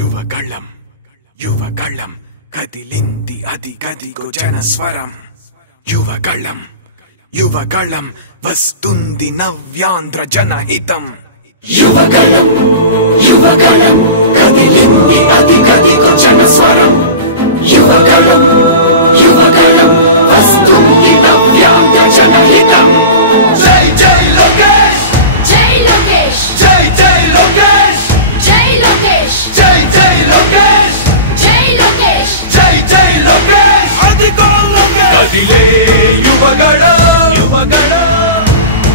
యువగళం యువగళం కదిలింది అది గదిగో జనస్వరం యువగళం యువగళం వస్తుంది నవ్యాంధ్ర జనహితం యువగళం యువగళం కదిలింది అది గదిగో జనస్వరం యువగళం యువగళం వస్తుంది నవ్యాంధ్ర జనహితం జై జై లోకేష్ జై లోకేష్ జై జై లోకేష్ జై లోకేష్ జై జై లోకేష్ జై లోకేష్ జై జై లోకేష్ అదిగో లోకేష్ కదిలే యువగళం యువగళం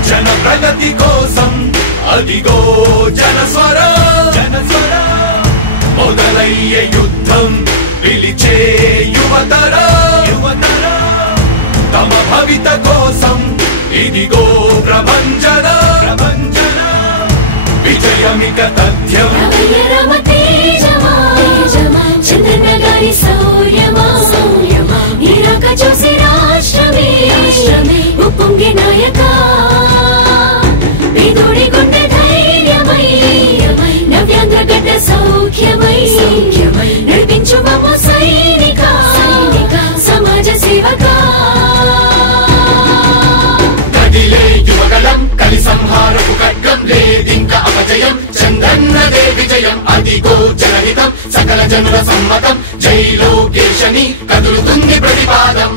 జన ప్రగతి కోసం అదిగో జనస్వరం జనస్వరం మొదలయ్యే యుద్ధం పిలిచే యువతరం యువతరం తమ భవిత కోసం ఇదిగో ప్రభంజనం ప్రభంజనం విజయమిక తథ్యం రమ తేజమా చంద్రన్న గారి శౌర్యమా నీరాక చూసి రాష్ట్రమే ఉప్పొంగే నాయక పేదోడి గుండె ధైర్యమై నవ్యాంధ్ర గడ్డ సౌఖ్యమై నడిపించు మమ్మ సైనిక సమాజ సేవక కదిలే యువగళం కలి సంహారపు ఖడ్గం లేదింక అపజయం చంద్రన్నదే విజయం అదిగో జనహితం సకల జనుల సమ్మతం జై లోకేశని కదులుతుంది ప్రతిపాదం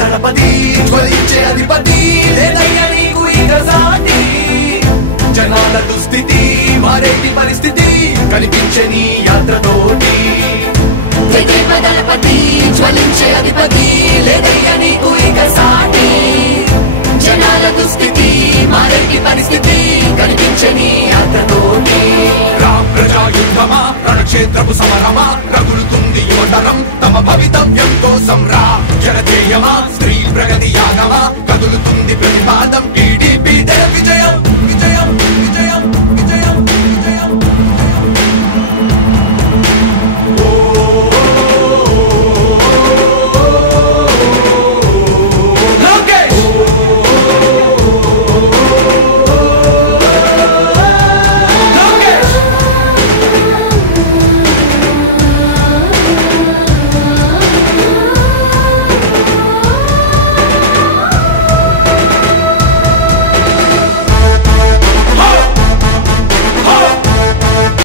దళపతి జ్వలించే అధిపతి లేదయ్య నీకు ఇక సాటి జనాల దుస్థితి మారేటి పరిస్థితి కనిపించే నీ యాత్రతోటి దళపతి జ్వలించే అధిపతి లేదయ్య నీకు ఇక సాటి జనాల దుస్థితి మారేటి పరిస్థితి కనిపించే నీ యాత్రతోటి రా ప్రజా యుద్ధమా రణక్షేత్రపు సమరమా రగులుతుంది యువతరం తమ భవితవ్యం కోసం రా జనధేయమా